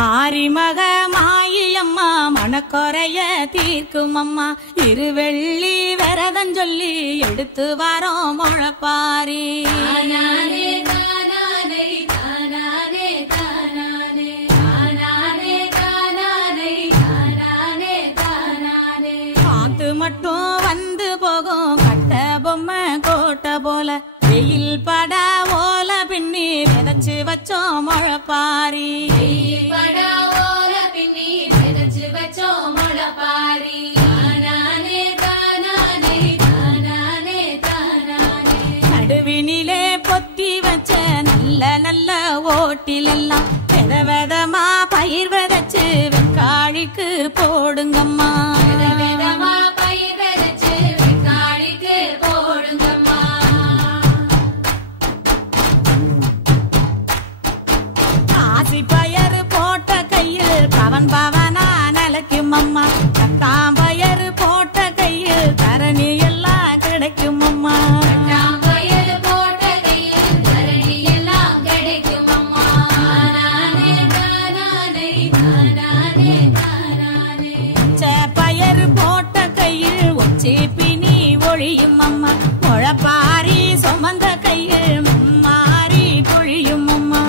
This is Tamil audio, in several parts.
மாரிமக மாயம்மா மனக்குறைய தீர்க்கும் அம்மா இருவெள்ளி விரதம் சொல்லி எடுத்து வரோம் முளைப்பாரி. காத்து மட்டும் வந்து போகும் கட்ட பொம்மை கோட்டை போல வெயில் பட ஓல பின்னி விதைச்சு வச்சோம் முளைப்பாரி. நடுவினிலே பொத்தி வச்ச நல்ல நல்ல ஓட்டிலெல்லாம் வித விதமா பயிர் விதைச்சு வெக்காளிக்கு போடுங்கம்மா. ஆசி பயறு போட்ட கையில் பவன் பவனா நிலைக்கும் அம்மா. கத்தாம் பயறு போட்ட கையில் தரணி எல்லாம் கிடைக்கும் அம்மா. பயறு போட்ட கையில் ஒச்சி பிணி ஒழியும் அம்மா. முளைப்பாரி சுமந்த கையில் மாறி பொழியும் அம்மா.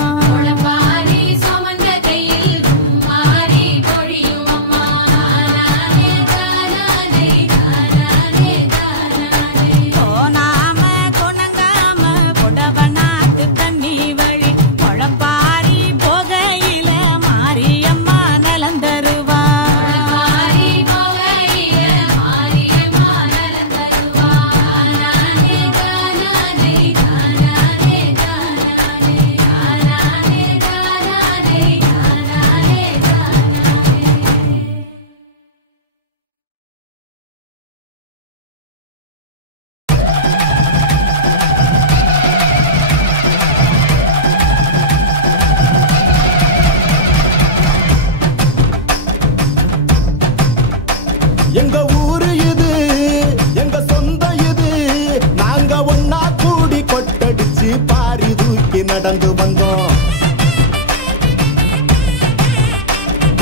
எங்க ஊரு இது, எங்க சொந்த இது, நாங்க ஒன்னா கூடி கொட்டடிச்சு பாரி தூக்கி நடந்து வந்தோம்.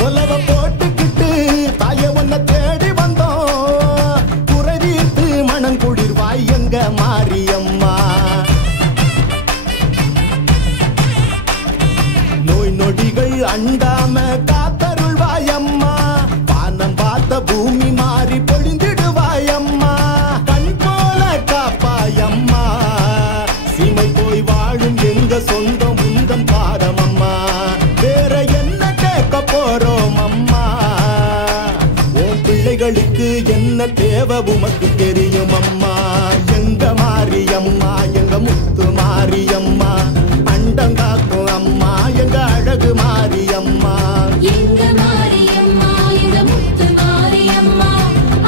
உலவ போட்டுக்கிட்டு தாய ஒன்ன தேடி வந்தோம். குறைதீர்த்து மனம் குளிர்வாய் எங்க மாரியம்மா. நோய் நொடிகள் அண்டாம காத்தருள்வாயம்மா. வானம் பார்த்த பூமி மாறி பொழிந்திடுவாயம்மா. கண் போல காப்பாயம்மா. சீமை போய் வாழும் எங்க சொந்தம் உந்தன் பாதமம்மா. வேற என்ன கேட்க போறோம் அம்மா. உன் பிள்ளைகளுக்கு என்ன தேவை உமக்கு தெரியும் அம்மா. எங்க மாரியம்மா, எங்க முத்து மாரியம்மா. அண்டங்காக்கும் அம்மா, எங்க அழகு மாரியம்மா. எங்க மாரியம்மா, எங்க முத்து மாரியம்மா.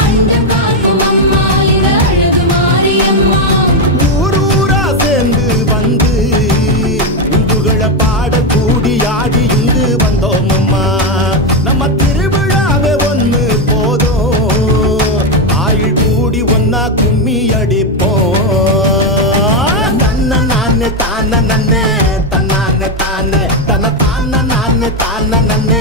அண்டம் காக்கும் அம்மா, எங்க அழகு மாரியம்மா. ஊரூரா சேர்ந்து வந்து உந்துகளை பாட கூடி ஆடி இங்கு வந்தோம் அம்மா. நம்ம திருவிழாவே ஒண்ணு போதும். ஆயுள் கூடி ஒன்னா கும்மி அடிப்போம். தன்ன நானே தான நன்னே தன்னானே தானே தன தான நானே தான நன்னே